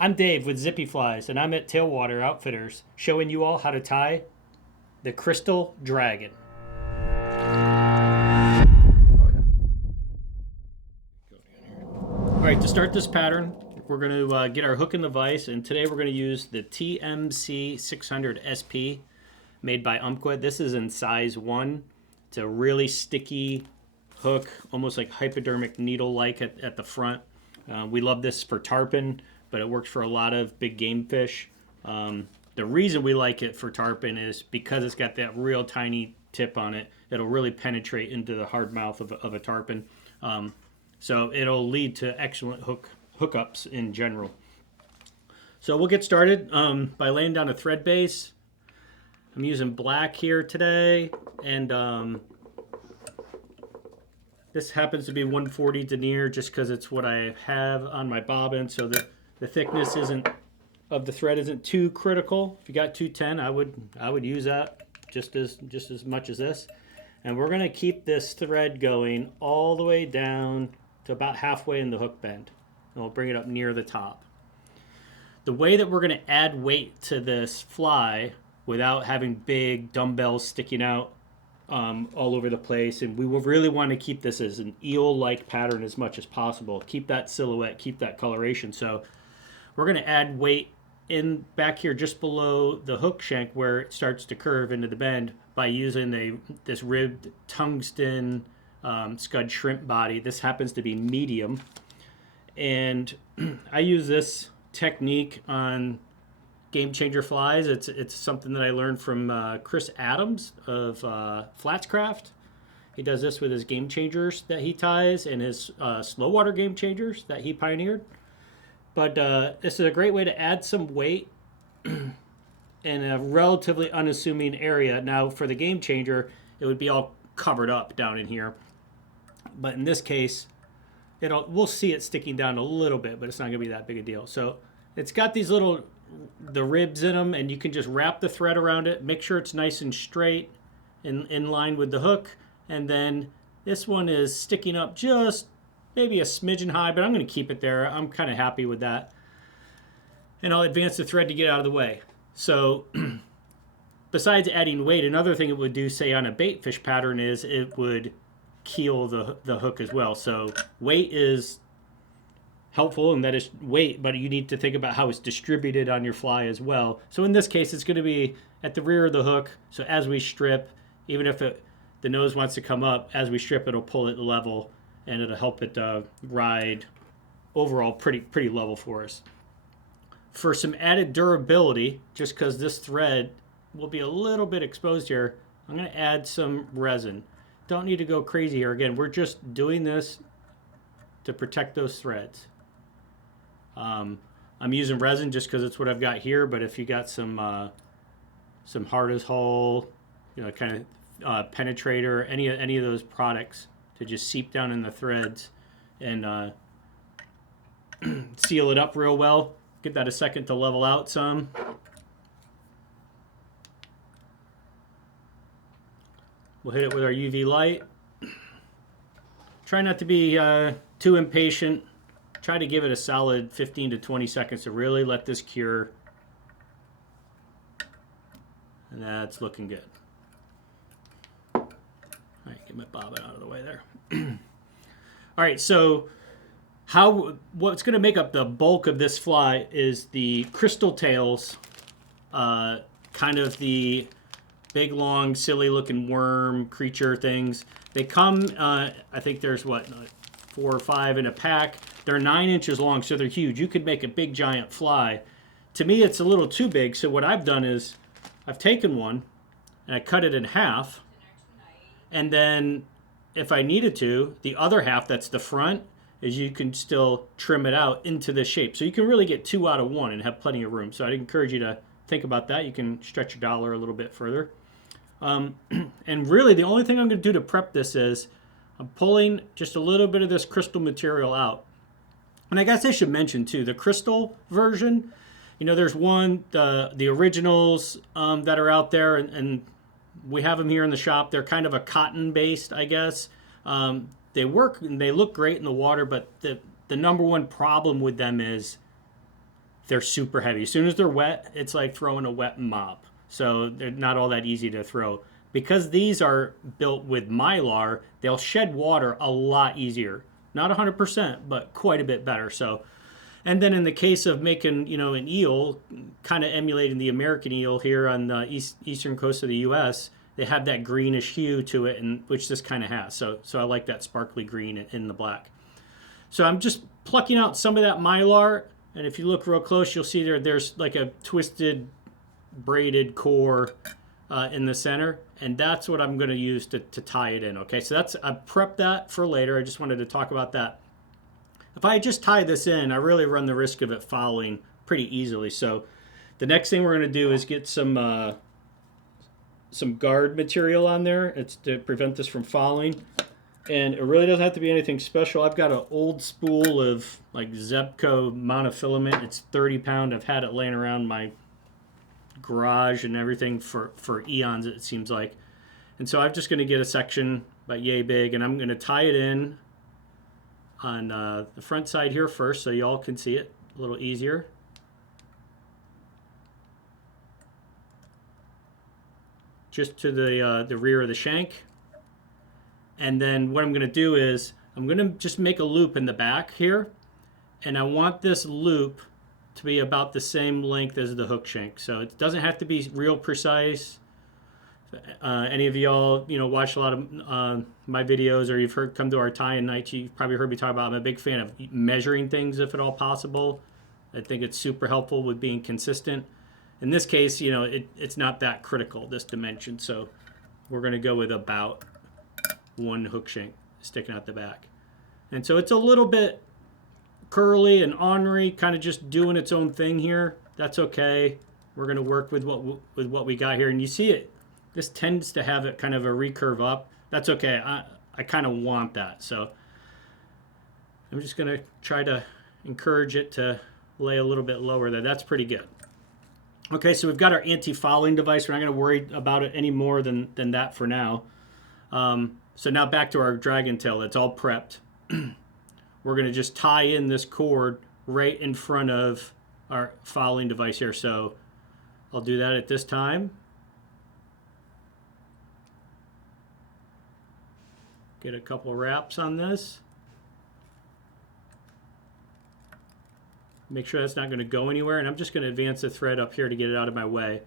I'm Dave with Zippy Flies, and I'm at Tailwater Outfitters showing you all how to tie the Crystal Dragon. All right, to start this pattern, we're going to get our hook in the vise, and today we're going to use the TMC 600 SP made by Umpqua. This is in size 1. It's a really sticky hook, almost like hypodermic needle-like at the front. We love this for tarpon, but it works for a lot of big game fish. The reason we like it for tarpon is because it's got that real tiny tip on it. It'll really penetrate into the hard mouth of a tarpon. So it'll lead to excellent hookups in general. So we'll get started by laying down a thread base. I'm using black here today, and this happens to be 140 denier just because it's what I have on my bobbin, so the thickness of the thread isn't too critical. If you got 210, I would use that just as much as this. And we're going to keep this thread going all the way down to about halfway in the hook bend. And we'll bring it up near the top. The way that we're going to add weight to this fly without having big dumbbells sticking out all over the place, and we will really want to keep this as an eel-like pattern as much as possible. Keep that silhouette, keep that coloration. So we're going to add weight in back here just below the hook shank where it starts to curve into the bend by using this ribbed tungsten scud shrimp body. This happens to be medium, and I use this technique on game changer flies. It's something that I learned from Chris Adams of Flatscraft. He does this with his game changers that he ties and his slow water game changers that he pioneered. But this is a great way to add some weight in a relatively unassuming area. Now, for the game changer, it would be all covered up down in here. But in this case, we'll see it sticking down a little bit, but it's not going to be that big a deal. So it's got these the ribs in them, and you can just wrap the thread around it, make sure it's nice and straight in line with the hook. And then this one is sticking up just maybe a smidgen high, but I'm going to keep it there. I'm kind of happy with that. And I'll advance the thread to get out of the way. So besides adding weight, another thing it would do, say on a bait fish pattern, is it would keel the hook as well. So weight is helpful, and that is weight, but you need to think about how it's distributed on your fly as well. So in this case, it's going to be at the rear of the hook. So as we strip, even if the nose wants to come up, as we strip, it'll pull it level, and it'll help it ride overall pretty level for us. For some added durability, just because this thread will be a little bit exposed here, I'm going to add some resin. Don't need to go crazy here. Again, we're just doing this to protect those threads. I'm using resin just because it's what I've got here, but if you got some hard as hull, kind of penetrator, any of those products to just seep down in the threads and seal it up real well. Give that a second to level out some. We'll hit it with our UV light. Try not to be too impatient. Try to give it a solid 15 to 20 seconds to really let this cure. And that's looking good. All right, get my bobbin out of the way there. All right, so what's going to make up the bulk of this fly is the crystal tails, kind of the big, long, silly-looking worm creature things. They come, I think there's 4 or 5 in a pack. They're 9 inches long, so they're huge. You could make a big, giant fly. To me, it's a little too big, so what I've done is I've taken one, and I cut it in half, and then if I needed to, the other half that's the front, is you can still trim it out into this shape. So you can really get 2 out of 1 and have plenty of room. So I'd encourage you to think about that. You can stretch your dollar a little bit further. And really the only thing I'm going to do to prep this is I'm pulling just a little bit of this crystal material out. And I guess I should mention too, the crystal version, there's the originals that are out there, and we have them here in the shop. They're kind of a cotton based, I guess. They work and they look great in the water, but the number one problem with them is they're super heavy. As soon as they're wet, it's like throwing a wet mop. So they're not all that easy to throw. Because these are built with Mylar, they'll shed water a lot easier. Not 100%, but quite a bit better. So, and then in the case of making, an eel, kind of emulating the American eel here on the eastern coast of the U.S., they have that greenish hue to it, and which this kind of has. So I like that sparkly green in the black. So I'm just plucking out some of that Mylar, and if you look real close, you'll see there's like a twisted, braided core in the center, and that's what I'm going to use to tie it in. Okay, so I prepped that for later. I just wanted to talk about that. If I just tie this in, I really run the risk of it fouling pretty easily. So the next thing we're going to do is get some guard material on there. It's to prevent this from fouling. And it really doesn't have to be anything special. I've got an old spool of like Zebco monofilament. It's 30 pound. I've had it laying around my garage and everything for eons, it seems like. And so I'm just going to get a section about yay big, and I'm going to tie it in on the front side here first so y'all can see it a little easier. Just to the rear of the shank. And then what I'm going to do is I'm going to just make a loop in the back here, and I want this loop to be about the same length as the hook shank. So it doesn't have to be real precise. Any of y'all, watch a lot of my videos, or you've come to our tie-in nights, you've probably heard me talk about, I'm a big fan of measuring things if at all possible. I think it's super helpful with being consistent. In this case, it's not that critical, this dimension. So we're going to go with about one hook shank sticking out the back. And so it's a little bit curly and ornery, kind of just doing its own thing here. That's okay. We're going to work with what we got here. And you see it, this tends to have it kind of a recurve up. That's okay. I kind of want that. So I'm just going to try to encourage it to lay a little bit lower there. That's pretty good. Okay, so we've got our anti-fouling device. We're not going to worry about it any more than that for now. So now back to our dragon tail. It's all prepped. We're going to just tie in this cord right in front of our fouling device here. So I'll do that at this time. Get a couple wraps on this. Make sure that's not going to go anywhere. And I'm just going to advance the thread up here to get it out of my way.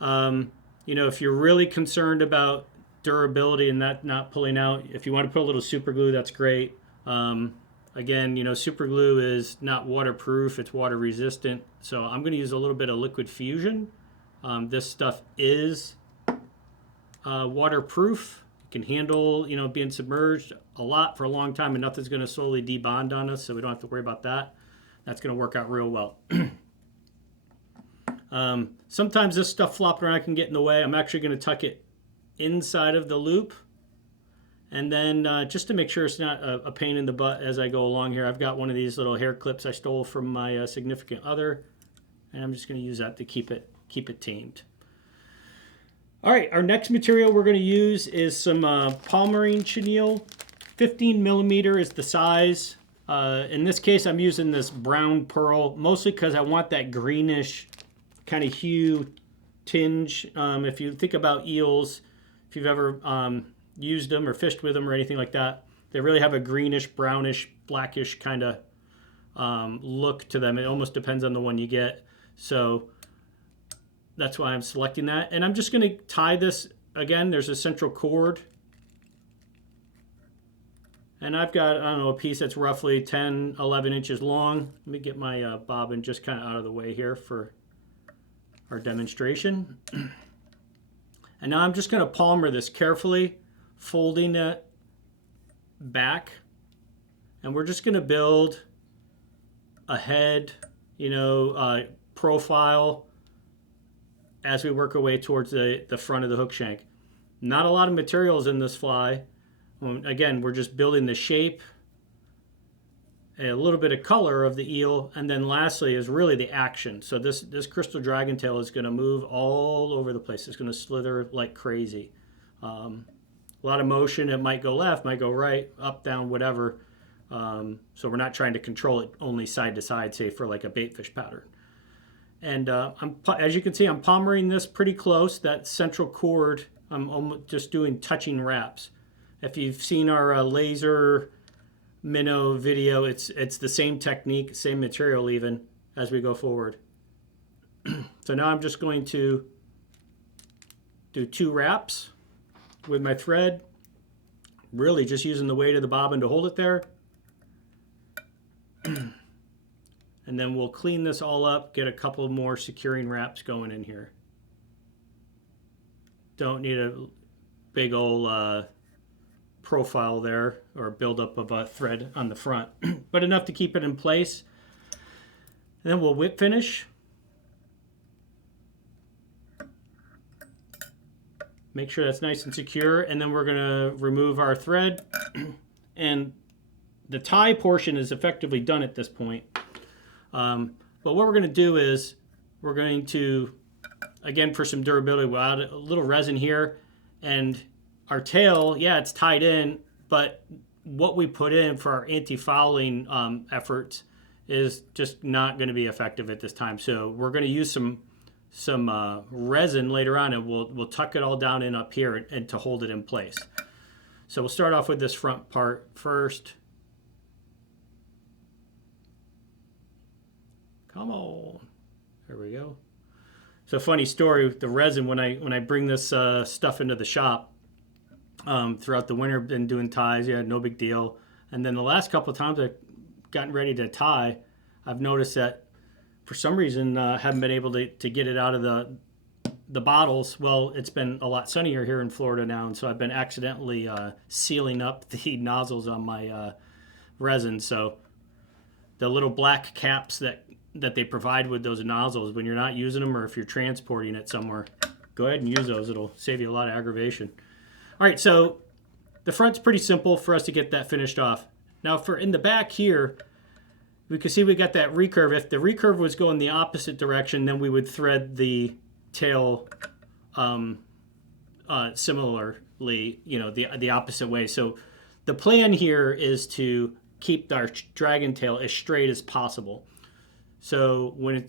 If you're really concerned about durability and that not pulling out, if you want to put a little super glue, that's great. Again, super glue is not waterproof, it's water resistant. So I'm going to use a little bit of liquid fusion. This stuff is waterproof. It can handle, being submerged a lot for a long time, and nothing's going to slowly debond on us, so we don't have to worry about that. That's going to work out real well. Sometimes this stuff flopping around can get in the way. I'm actually going to tuck it inside of the loop, and then just to make sure it's not a pain in the butt as I go along here, I've got one of these little hair clips I stole from my significant other, and I'm just going to use that to keep it tamed. All right, our next material we're going to use is some Palmerine chenille. 15 millimeter is the size. In this case, I'm using this brown pearl, mostly because I want that greenish kind of hue tinge. If you think about eels, if you've ever used them or fished with them or anything like that, they really have a greenish, brownish, blackish kind of look to them. It almost depends on the one you get. So that's why I'm selecting that. And I'm just going to tie this, again, there's a central cord. And I've got, a piece that's roughly 10, 11 inches long. Let me get my bobbin just kind of out of the way here for our demonstration. And now I'm just going to palmer this carefully, folding it back. And we're just going to build a head, profile as we work our way towards the front of the hook shank. Not a lot of materials in this fly. Again, we're just building the shape, a little bit of color of the eel, and then lastly is really the action. So this crystal dragon tail is going to move all over the place. It's going to slither like crazy. A lot of motion. It might go left, might go right, up, down, whatever. So we're not trying to control it only side to side, say for like a baitfish pattern. And as you can see, I'm palmering this pretty close. That central cord, I'm almost just doing touching wraps. If you've seen our laser minnow video, it's the same technique, same material even, as we go forward. So now I'm just going to do 2 wraps with my thread, really just using the weight of the bobbin to hold it there. And then we'll clean this all up, get a couple more securing wraps going in here. Don't need a big old profile there or buildup of a thread on the front, but enough to keep it in place. And then we'll whip finish. Make sure that's nice and secure, and then we're gonna remove our thread. And the tie portion is effectively done at this point. But what we're gonna do is we're going to, again, for some durability, we'll add a little resin here, and our tail, yeah, it's tied in, but what we put in for our anti-fouling efforts is just not gonna be effective at this time. So we're gonna use some resin later on, and we'll tuck it all down in up here and to hold it in place. So we'll start off with this front part first. Come on, there we go. So funny story with the resin, when I bring this stuff into the shop, throughout the winter, been doing ties, yeah, no big deal. And then the last couple of times I've gotten ready to tie, I've noticed that for some reason haven't been able to get it out of the bottles. Well, it's been a lot sunnier here in Florida now, and so I've been accidentally sealing up the nozzles on my resin. So the little black caps that they provide with those nozzles, when you're not using them or if you're transporting it somewhere, go ahead and use those. It'll save you a lot of aggravation. All right, so the front's pretty simple for us to get that finished off. Now for in the back here, we can see we got that recurve. If the recurve was going the opposite direction, then we would thread the tail similarly, you know, the opposite way. So the plan here is to keep our dragon tail as straight as possible. So when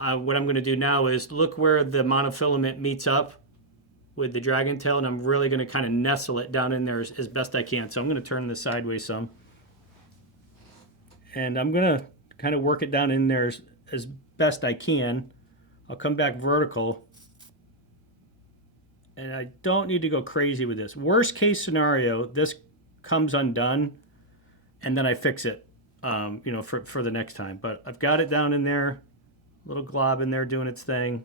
what I'm going to do now is look where the monofilament meets up with the dragon tail, and I'm really going to kind of nestle it down in there as best I can. So I'm going to turn this sideways some. And I'm going to kind of work it down in there as best I can. I'll come back vertical. And I don't need to go crazy with this. Worst case scenario, this comes undone, and then I fix it, you know, for the next time. But I've got it down in there, little glob in there doing its thing.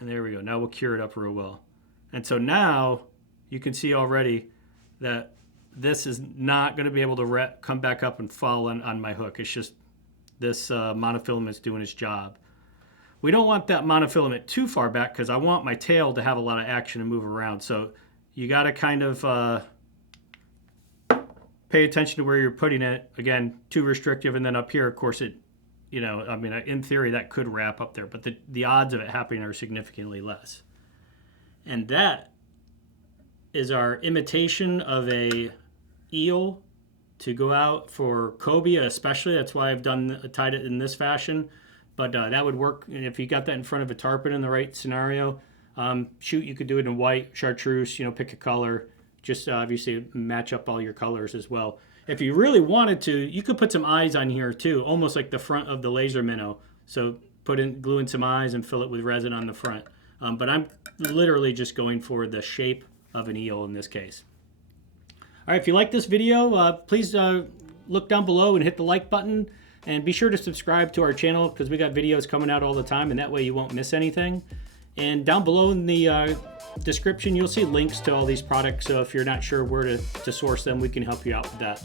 And there we go. Now we'll cure it up real well. And so now you can see already that this is not going to be able to come back up and fall on my hook. It's just this monofilament's doing its job. We don't want that monofilament too far back because I want my tail to have a lot of action and move around. So you got to kind of pay attention to where you're putting it. Again, too restrictive, and then up here, of course, it, you know, I mean, in theory, that could wrap up there, but the odds of it happening are significantly less. And that is our imitation of a eel to go out for cobia, especially. That's why I've tied it in this fashion. But that would work if you got that in front of a tarpon in the right scenario. Shoot, you could do it in white, chartreuse, you know, pick a color. Just obviously match up all your colors as well. If you really wanted to, you could put some eyes on here too, almost like the front of the laser minnow. So glue in some eyes and fill it with resin on the front. But I'm literally just going for the shape of an eel in this case. All right, if you like this video, please look down below and hit the like button. And be sure to subscribe to our channel because we got videos coming out all the time, and that way you won't miss anything. And down below in the description, you'll see links to all these products. So if you're not sure where to source them, we can help you out with that.